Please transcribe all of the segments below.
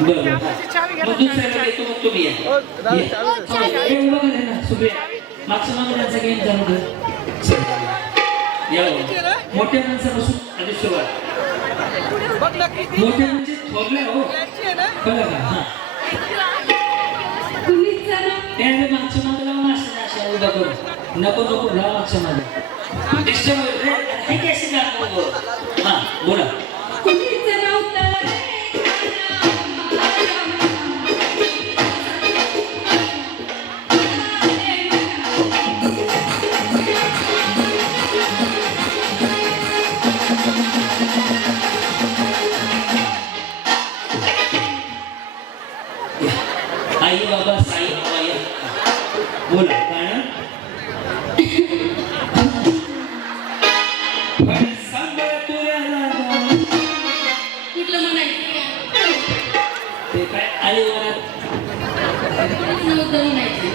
बरं मग दुसऱ्याला देतो मग तुम्ही या हे उभं करा ना सुप्रिया मागच्या मागण्याचा गेम चालू कर या मोठ्या माणसापासून आधी सुरुवात मोठ्या म्हणजे थोरल्या हो कळलं का हां त्याने मागच्या मागला माणसाने अशा उभा करू नको नको राहा मागच्या मागे डिस्टर्ब हे कसे का हां बोला आई बाबा साई बाबा बोला गाणं कुठलं म्हणायचं ते काय आले वरात नव्हतं म्हणायचं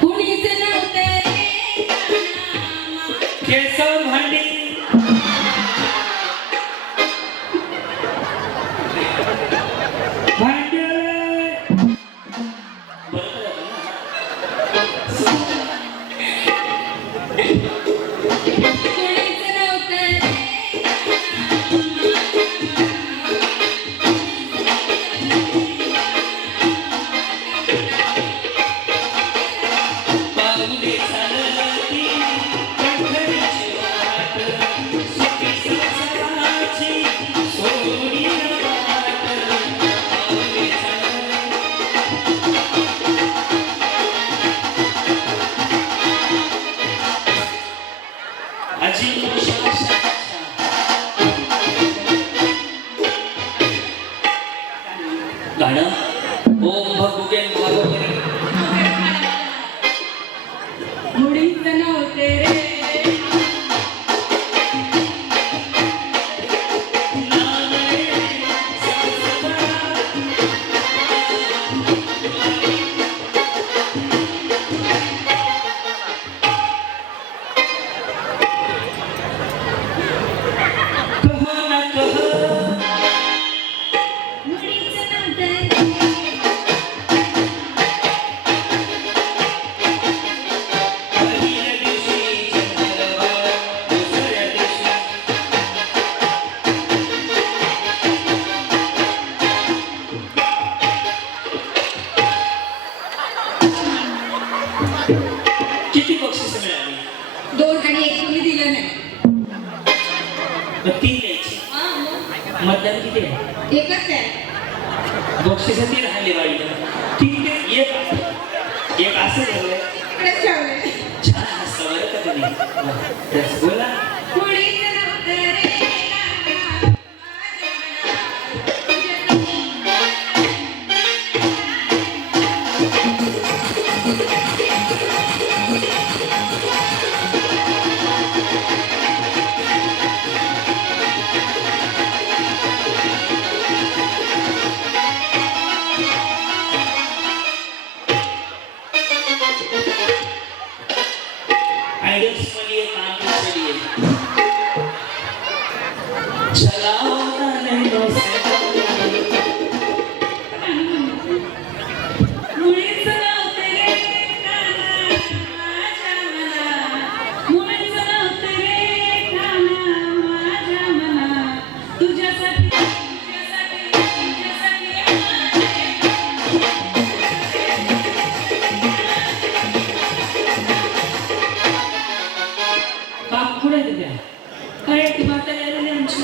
कुणीच नव्हते केसव भांडी गाणं ओम भगुगेन भागवते मुळीच नव्हते रे किती बक्षीस मिळाली 2 आणि 1 कोणी दिलं नाही 3 द्यायची मतदान किती आहे एकच आहे बक्षीस 3 राहिले बाईला 3 ते 1 असं झालंय इकडेच ठेवलंय छान हसतं बरं का तुम्ही बोला मुळीच नव्हते रे आइडियल्स के लिए काम के लिए चलाओ ना नहीं दोस्त मुळीच नव्हते रे काना माझ्या मना मुळीच नव्हते रे काना माझ्या मना तुझ्यासाठी काम कुठे आहे त्या काय ती माता आलेली आमची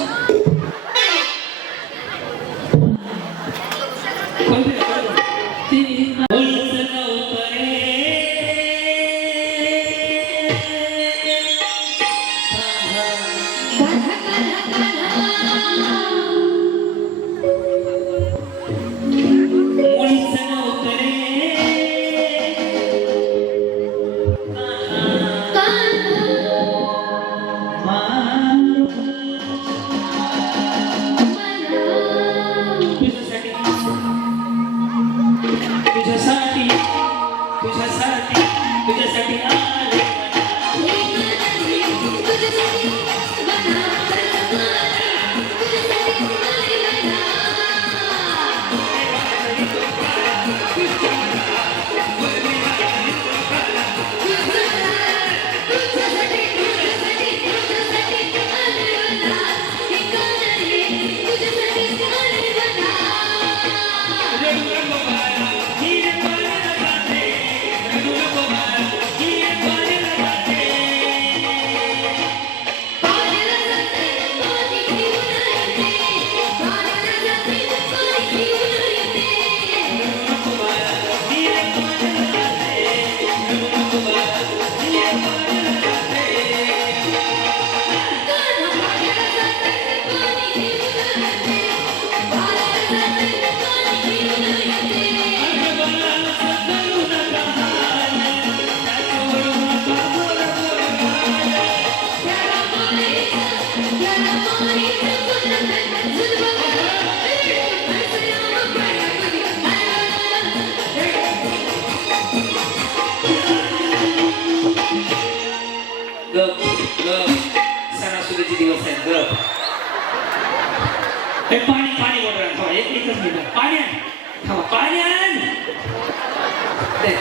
गप गप सणासुदीचे दिवस आहेत गप. हे पाणी पाणी बोल रहा एकच मिनिट पाणी आण थांबा पाणी आण दे.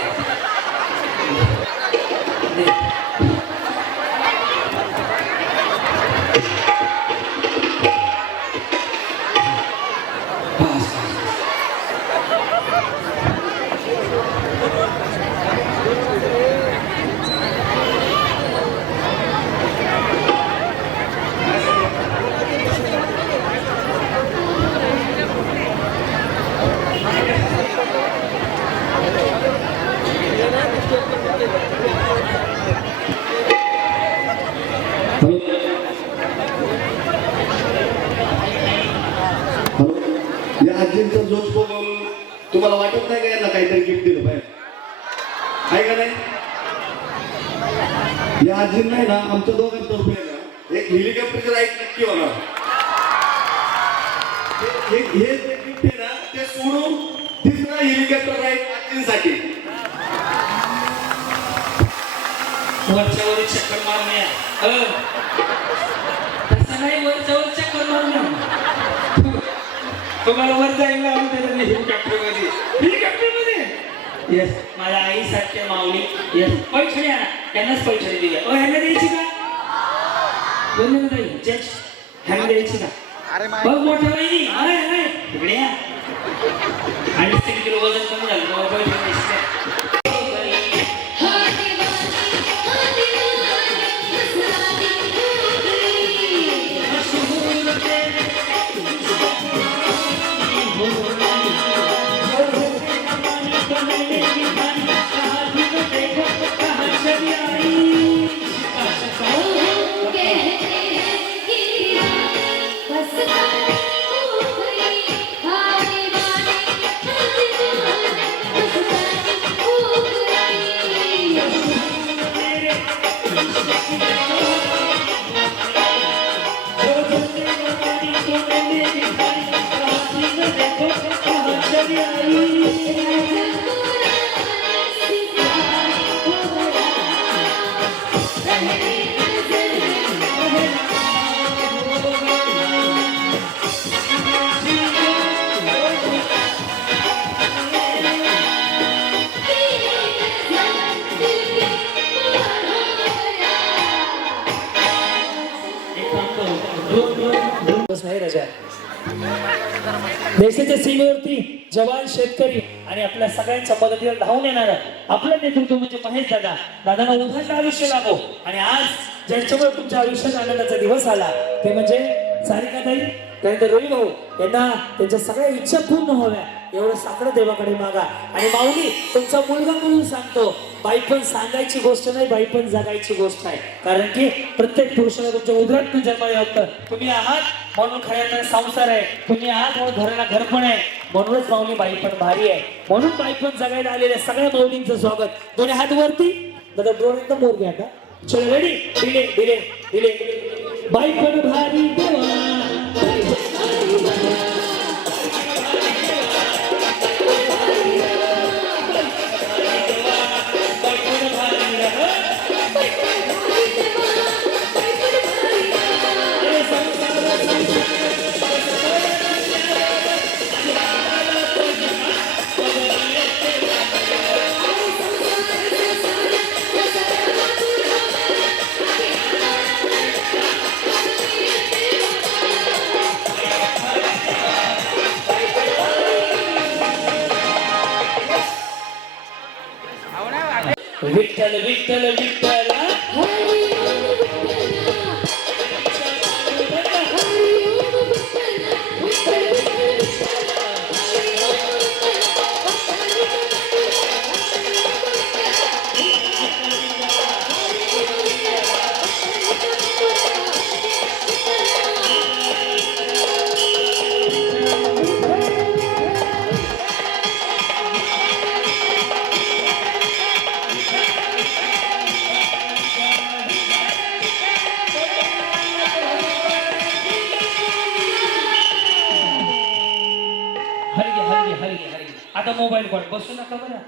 दे. बस, बस. या आजींचा जोश बघून तुम्हाला वाटत नाही का यांना काहीतरी गिफ्ट दिलं पाहिजे आहे का नाही? या आजींना आहे ना आमच्या दोघांतर्फे आहे ना एक हेलिकॉप्टरचं राईड नक्की होणार. हे गिफ्ट आहे ना ते सोडून तिसरा हेलिकॉप्टर राईड आजींसाठी. वरच्यावर चक्कर मारणे तसं नाही वरच्यावर चक्कर मारणे तुम्हाला वर जाईल ना हेलिकॉप्टर मध्ये येस माझ्या आई सारख्या माऊली येस पैठणी आणा त्यांनाच पैठणी दिल्या ह्यांना द्यायची का बोलले ना ताई जज ह्यांना द्यायची का बघ मोठं नाही तिकडे या 2.5-3 किलो वजन कमी झालं मग पैठणी द्यायची का? देशाच्या सीमेवरती जवान शेतकरी आणि आपल्या सगळ्यांच्या मदतीला धावून येणार आपलं नेतृत्व म्हणजे महेश दादा. दादांना उन्हाचं आयुष्य लाभो आणि आज ज्यांच्यामुळे तुमच्या आयुष्यात आनंदाचा दिवस आला ते म्हणजे सारिकाताई त्यानंतर रवी भाऊ यांना त्यांच्या सगळ्या इच्छा पूर्ण व्हाव्या एवढं साकडं देवाकडे मागा. आणि माऊली तुमचा मुलगा म्हणून सांगतो बाईपण सांगायची गोष्ट नाही बाईपण जगायची गोष्ट आहे. कारण की प्रत्येक पुरुषाला तुमच्या उदरातून जन्माला होतं. तुम्ही आहात म्हणून खऱ्या संसार आहे. तुम्ही आहात म्हणून घराला घर पण आहे. म्हणूनच माऊली बाईपण भारी आहे. म्हणून बाईपण जगायला आलेल्या सगळ्या माऊलींचं स्वागत. दोन्ही हात वरती दादा ड्रोन एकदम मोर घ्या का चलो रेडी दिले दिले दिले बाईपण भारी देवा विठ्ठल विठ्ठल विठ्ठल हलगे हलगे हलगे हलगे आता मोबाईल काढ बसू नका बरं.